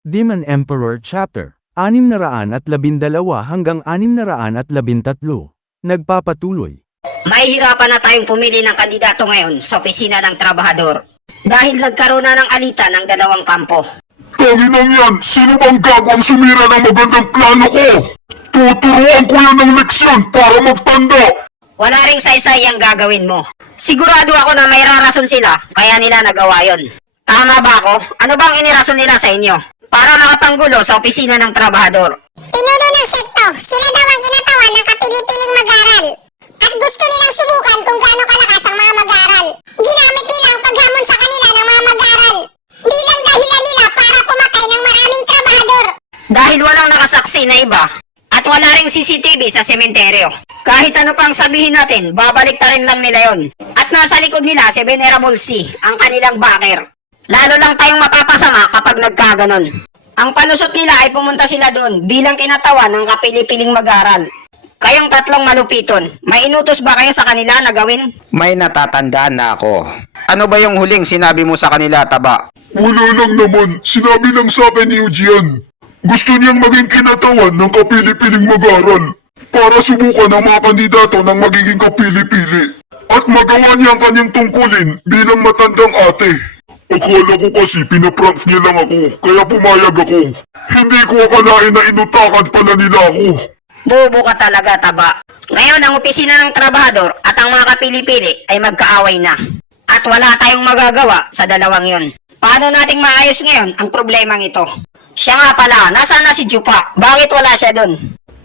Demon Emperor Chapter 612 hanggang 613. Nagpapatuloy. Mahihirapan na tayong pumili ng kandidato ngayon sa opisina ng trabahador dahil nagkaroon na ng alitan ng dalawang kampo. Tanginang yan! Sino bang gagawang sumira ng magandang plano ko? Tuturuan ko yan ng leksyon para magtanda! Wala ring saysay ang gagawin mo. Sigurado ako na may rarason sila kaya nila nagawa yon. Tama ba ako? Ano bang inirason nila sa inyo? Para makapanggulo sa opisina ng trabahador. Pinuno ng sekto, sila daw ang ginatawan ng kapili-piling mag-aral. At gusto nilang subukan kung gaano kalakas ang mga mag-aral. Ginamit nila ang paghamon sa kanila ng mga mag-aral bilang dahilan nila para pumatay ng maraming trabahador. Dahil walang nakasaksi na iba at wala ring CCTV sa sementeryo. Kahit ano pang sabihin natin, babalik ta rin lang nila yon. At nasa likod nila si Venerable C, ang kanilang backer. Lalo lang tayong mapapasama kapag nagkaganon. Ang palusot nila ay pumunta sila doon bilang kinatawan ng kapili-piling mag-aral. Kayong tatlong malupiton, may inutos ba kayo sa kanila na gawin? May natatandaan na ako. Ano ba yung huling sinabi mo sa kanila, Taba? Wala lang naman, sinabi lang sa akin ni Eugene. Gusto niyang maging kinatawan ng kapili-piling mag-aral para subukan ang mga kandidato ng magiging kapili-pili at magawa niya ang kanyang tungkulin bilang matandang ate. Akala ko kasi pinaprank niya lang ako, kaya pumayag ako. Hindi ko akalain na inutakan pala nila ako. Bobo ka talaga, Taba. Ngayon ang opisina ng trabahador at ang mga kapili-pili ay magkaaway na. At wala tayong magagawa sa dalawang yon. Paano nating maayos ngayon ang problemang ito? Siya nga pala, nasaan na si Jupa? Bakit wala siya doon?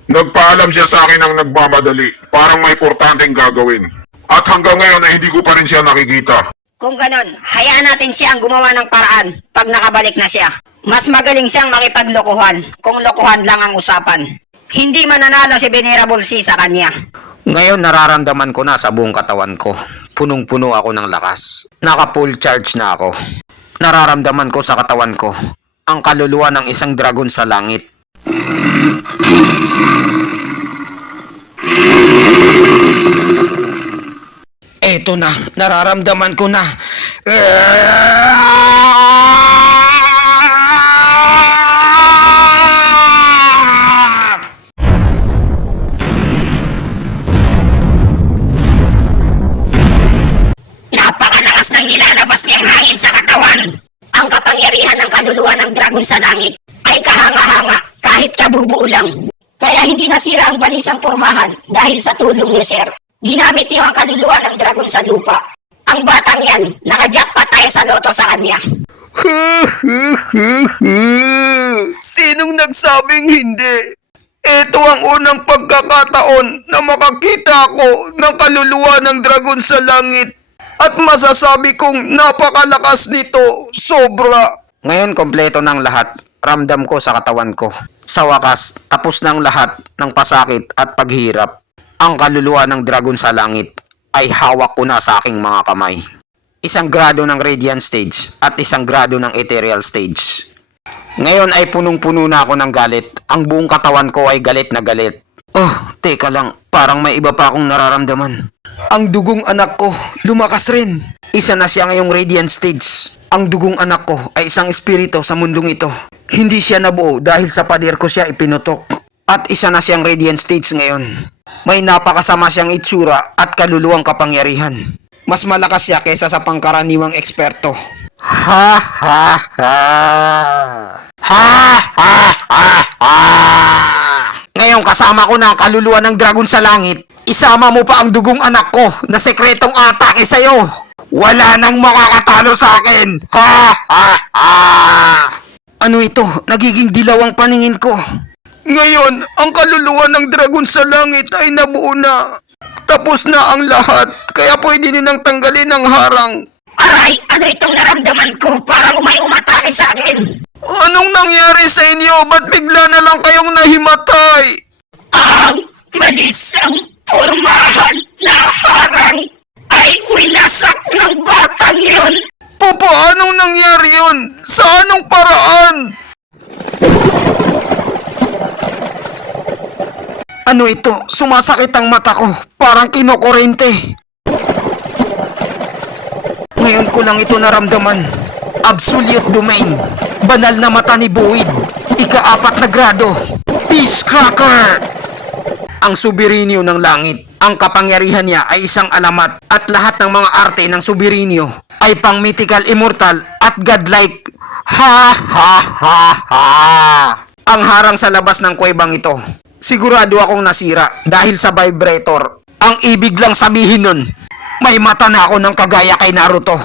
Nagpaalam siya sa akin ng nagmamadali, parang may importanteng gagawin. At hanggang ngayon ay hindi ko pa rin siya nakikita. Kung ganon, hayaan natin siya ang gumawa ng paraan pag nakabalik na siya. Mas magaling siyang makipaglokohan kung lokohan lang ang usapan. Hindi mananalo si Venerable C sa kanya. Ngayon nararamdaman ko na sa buong katawan ko. Punong-puno ako ng lakas. Naka-full charge na ako. Nararamdaman ko sa katawan ko ang kaluluwa ng isang dragon sa langit. Eto na, nararamdaman ko na. Napakalakas ng nilalabas niyang hangin sa katawan. Ang kapangyarihan ng kaluluwa ng dragon sa langit ay kahanga-hanga kahit kabubuo lang. Kaya hindi nasira ang balisang pormahan dahil sa tulong ni Sir. Ginamit niyo ang kaluluwa ng dragon sa lupa. Ang batang yan, nakajackpot tayo sa loto sa kanya. Sinong nagsabing hindi? Ito ang unang pagkakataon na makakita ako ng kaluluwa ng dragon sa langit. At masasabi kong napakalakas nito, sobra. Ngayon kompleto ng lahat, ramdam ko sa katawan ko. Sa wakas, tapos ng lahat ng pasakit at paghirap. Ang kaluluwa ng dragon sa langit ay hawak ko na sa aking mga kamay. Isang grado ng radiant stage at isang grado ng ethereal stage. Ngayon ay punong-puno na ako ng galit. Ang buong katawan ko ay galit na galit. Oh, teka lang, parang may iba pa akong nararamdaman. Ang dugong anak ko, lumakas rin. Isa na siya ngayong radiant stage. Ang dugong anak ko ay isang espiritu sa mundong ito. Hindi siya nabuo dahil sa pader ko siya ipinutok. At isa na siyang radiant stage ngayon. May napakasama siyang itsura at kaluluwang kapangyarihan. Mas malakas siya kaysa sa pangkaraniwang eksperto. Ha ha ha. Ha ha ha ha. Ngayon kasama ko na ang kaluluwa ng dragon sa langit. Isama mo pa ang dugong anak ko na sekretong atake sa'yo. Wala nang makakatalo sa akin. Ha ha ha. Ano ito? Nagiging dilaw ang paningin ko. Ngayon, ang kaluluwa ng dragon sa langit ay nabuo na. Tapos na ang lahat, kaya pwede ninang tanggalin ang harang. Aray, ano itong naramdaman ko? Parang may umatake sa akin. Anong nangyari sa inyo? Ba't bigla na lang kayong nahimatay? Ang balisang pormahan na harang ay winasak ng batang yon. Paano nangyari yun? Sa anong paraan? Ano ito? Sumasakit ang mata ko. Parang kinukurente. Ngayon ko lang ito naramdaman. Absolute Domain, Banal na Mata ni Buwid, Ika-4 na Grado, Peace Cracker. Ang Subirinyo ng Langit, ang kapangyarihan niya ay isang alamat at lahat ng mga arte ng Subirinyo ay pang mythical, immortal at godlike. Ha ha ha ha! Ang harang sa labas ng kuwebang ito, sigurado akong nasira dahil sa vibrator. Ang ibig lang sabihin nun, may mata na ako ng kagaya kay Naruto.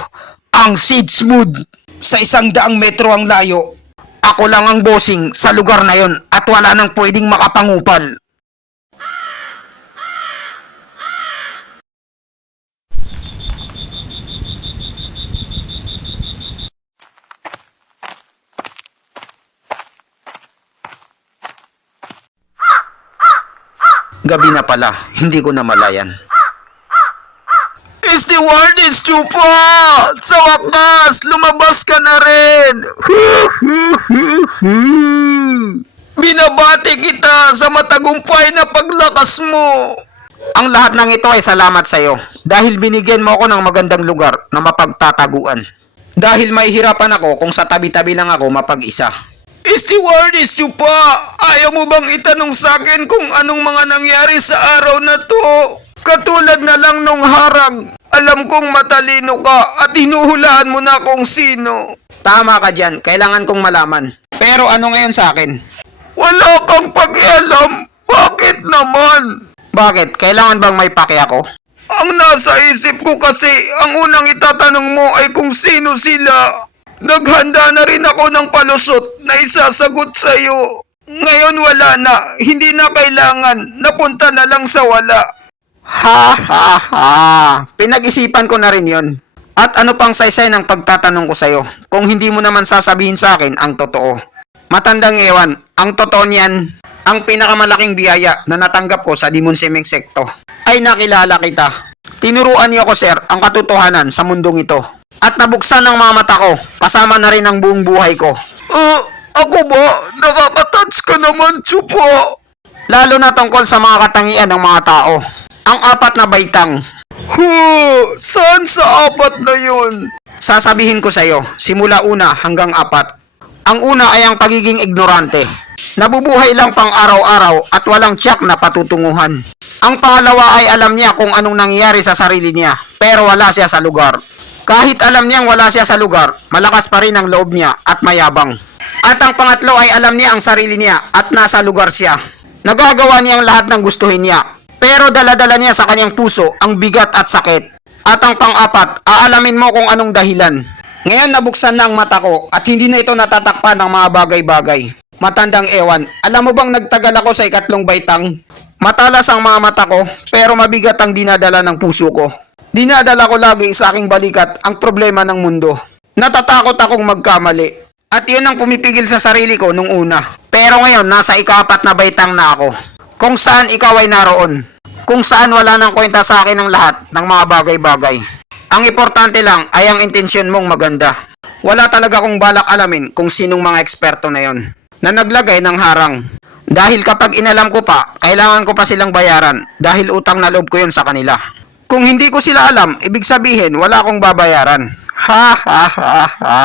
Ang Seed Smooth. Sa 100 metro ang layo. Ako lang ang bossing sa lugar na yon at wala nang pwedeng makapangupal. Gabi na pala, hindi ko namalayan. Stewardess Chupa! Sa wakas, lumabas ka na rin! Binabati kita sa matagumpay na paglakas mo! Ang lahat ng ito ay salamat sa iyo dahil binigyan mo ako ng magandang lugar na mapagtataguan. Dahil may hirapan ako kung sa tabi-tabi lang ako mapag-isa. Stewardess Chupa, ayaw mo bang itanong sa akin kung anong mga nangyari sa araw na to? Katulad na lang nung harang, alam kong matalino ka at hinuhulaan mo na kung sino. Tama ka dyan, kailangan kong malaman. Pero ano ngayon sa akin? Wala kang pakialam, bakit naman? Bakit? Kailangan bang may paki ako? Ang nasa isip ko kasi, ang unang itatanong mo ay kung sino sila. Naghanda na rin ako ng palusot na isasagot sa'yo. Ngayon wala na, hindi na kailangan, napunta na lang sa wala. Ha ha ha, pinag-isipan ko na rin yon. At ano pang saysay ng pagtatanong ko sa'yo, kung hindi mo naman sasabihin sa akin ang totoo. Matandang ewan, ang totoo niyan, ang pinakamalaking biyaya na natanggap ko sa Demon Semeng Sekto ay nakilala kita. Tinuruan niyo ko sir ang katotohanan sa mundong ito. At nabuksan ang mga mata ko, kasama na rin ang buong buhay ko. Ako ba? Nakaka-touch ka naman, Chupa. Lalo na tungkol sa mga katangian ng mga tao. Ang 4 na baitang. Saan sa 4 na yun? Sasabihin ko sa'yo, simula 1 hanggang 4. Ang una ay ang pagiging ignorante. Nabubuhay lang pang araw-araw at walang tiyak na patutunguhan. Ang pangalawa ay alam niya kung anong nangyayari sa sarili niya, pero wala siya sa lugar. Kahit alam niyang wala siya sa lugar, malakas pa rin ang loob niya at mayabang. At ang pangatlo ay alam niya ang sarili niya at nasa lugar siya. Nagagawa niya ang lahat ng gustuhin niya, pero dala-dala niya sa kanyang puso ang bigat at sakit. At ang pang-4, aalamin mo kung anong dahilan. Ngayon nabuksan na ang mata ko at hindi na ito natatakpan ng mga bagay-bagay. Matandang ewan, alam mo bang nagtagal ako sa 2 baitang? Matalas ang mga mata ko, pero mabigat ang dinadala ng puso ko. Dinadala ko lagi sa aking balikat ang problema ng mundo. Natatakot akong magkamali. At yun ang pumipigil sa sarili ko nung una. Pero ngayon, nasa 4 na baitang na ako. Kung saan ikaw ay naroon. Kung saan wala nang kwenta sa akin ng lahat ng mga bagay-bagay. Ang importante lang ay ang intensyon mong maganda. Wala talaga akong balak alamin kung sinong mga eksperto na yon na naglagay ng harang. Dahil kapag inalam ko pa, kailangan ko pa silang bayaran dahil utang na loob ko yun sa kanila. Kung hindi ko sila alam, ibig sabihin wala akong babayaran. Ha ha ha ha.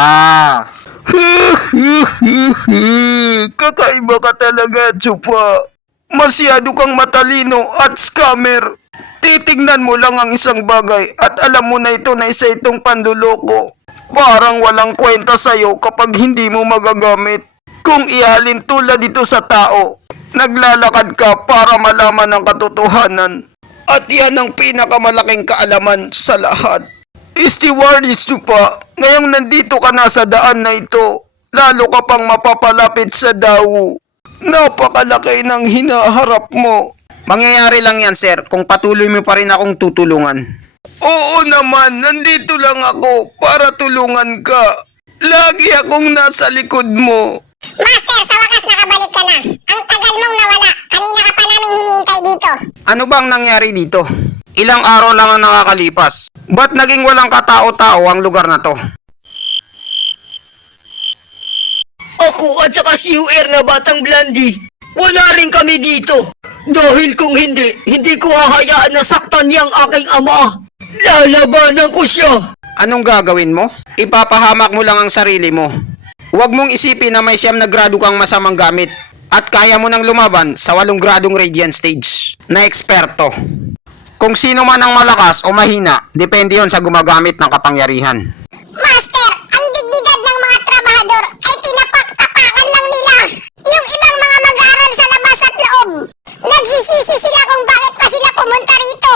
Kakaiba ka talaga, Chupa. Masyado kang matalino at scammer. Titignan mo lang ang isang bagay at alam mo na ito na isa itong panluloko. Parang walang kwenta sa'yo kapag hindi mo magagamit. Kung ihalin tulad dito sa tao, naglalakad ka para malaman ang katotohanan. At yan ang pinakamalaking kaalaman sa lahat. Stewardess Chupa, ngayong nandito ka na sa daan na ito, lalo ka pang mapapalapit sa daw. Napakalaki ng hinaharap mo. Mangyayari lang yan sir, kung patuloy mo pa rin akong tutulungan. Oo naman, nandito lang ako para tulungan ka. Lagi akong nasa likod mo. Master, sa wakas nakabalik ka na. Ang tagal mong nawala. Kanina ka pa namin hinihintay dito. Ano bang nangyari dito? Ilang araw lang ang nakakalipas. Ba't naging walang katao-tao ang lugar na to? Ako at saka si UR na batang Blondie, wala rin kami dito. Dahil kung hindi ko hahayaan na saktan niyang aking ama. Lalabanan ko siya. Anong gagawin mo? Ipapahamak mo lang ang sarili mo. Huwag mong isipin na may 9 na grado kang masamang gamit at kaya mo nang lumaban sa 8 gradong Radiant Stage na eksperto. Kung sino man ang malakas o mahina, depende yon sa gumagamit ng kapangyarihan. Master, ang dignidad ng mga trabahador ay tinapak-tapakan lang nila. Yung ibang mga mag-aaral sa labas at loob, nagsisisi sila kung bakit pa sila pumunta rito.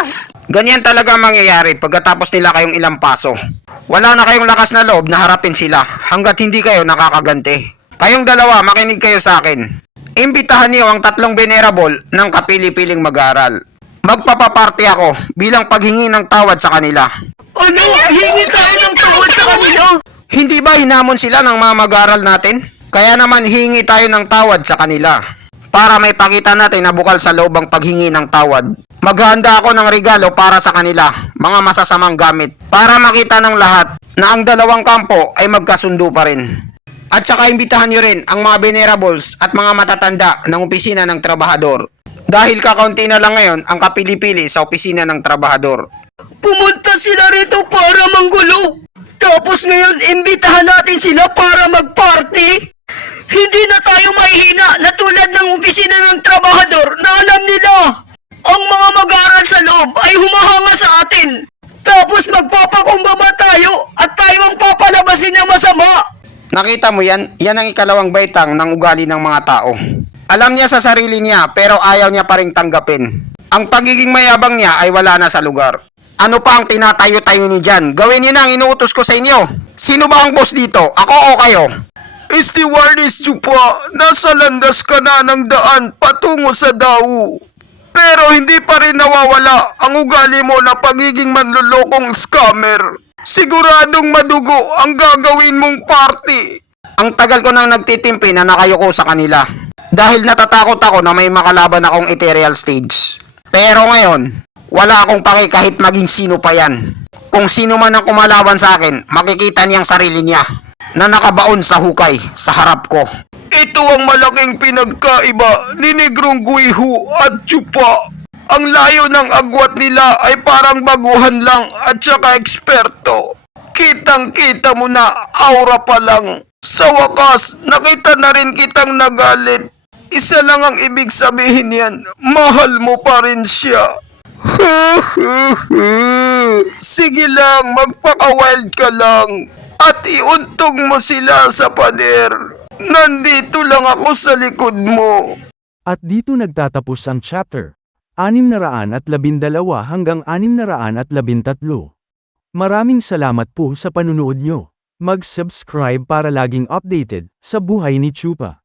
Ganyan talaga ang mangyayari pagkatapos nila kayong ilampaso. Wala na kayong lakas na loob na harapin sila hanggat hindi kayo nakakaganti. Kayong dalawa, makinig kayo sa akin. Imbitahan niyo ang 3 venerable ng kapili-piling mag-aaral. Magpapaparte ako bilang paghingi ng tawad sa kanila. Ano? Hingi tayo ng tawad sa kanila? Hindi ba hinamon sila ng mga mag-aaral natin? Kaya naman hingi tayo ng tawad sa kanila. Para may pakita natin na bukal sa loob ang paghingi ng tawad. Maghahanda ako ng regalo para sa kanila, mga masasamang gamit. Para makita ng lahat na ang dalawang kampo ay magkasundo pa rin. At saka imbitahan nyo rin ang mga venerables at mga matatanda ng opisina ng trabahador. Dahil kakaunti na lang ngayon ang kapili-pili sa opisina ng trabahador. Pumunta sila rito para manggulo. Tapos ngayon, imbitahan natin sila para mag-party. Hindi na tayo mahihina na tulad ng opisina ng trabahador na alam nila. Ang mga mag-aaral sa loob ay humahanga sa atin. Tapos magpapakumbaba tayo at tayo ang papalabasin ng masama. Nakita mo yan? Yan ang ikalawang baitang ng ugali ng mga tao. Alam niya sa sarili niya pero ayaw niya pa rin tanggapin. Ang pagiging mayabang niya ay wala na sa lugar. Ano pa ang tinatayo-tayo niyo dyan? Gawin niyo na ang inuutos ko sa inyo. Sino ba ang boss dito? Ako o kayo? Stewardess Chupa, nasa landas ka na ng daan patungo sa Dao. Pero hindi pa rin nawawala ang ugali mo na pagiging manlulokong scammer. Siguradong madugo ang gagawin mong party. Ang tagal ko nang nagtitimpi na nakayuko sa kanila. Dahil natatakot ako na may makalaban akong ethereal stage. Pero ngayon, wala akong pake kahit maging sino pa yan. Kung sino man ang kumalaban sa akin, makikita niyang sarili niya na nakabaon sa hukay sa harap ko. Ito ang malaking pinagkaiba ni Negrong Guiho at Chupa. Ang layo ng agwat nila ay parang baguhan lang at saka eksperto. Kitang-kita mo na aura pa lang. Sa wakas, nakita na rin kitang nagalit. Isa lang ang ibig sabihin yan, mahal mo pa rin siya. Sige lang, magpaka-wild ka lang. At iuntog mo sila sa pader. Nandito lang ako sa likod mo. At dito nagtatapos ang chapter 612 hanggang 613. Maraming salamat po sa panunood nyo. Mag-subscribe para laging updated sa buhay ni Chupa.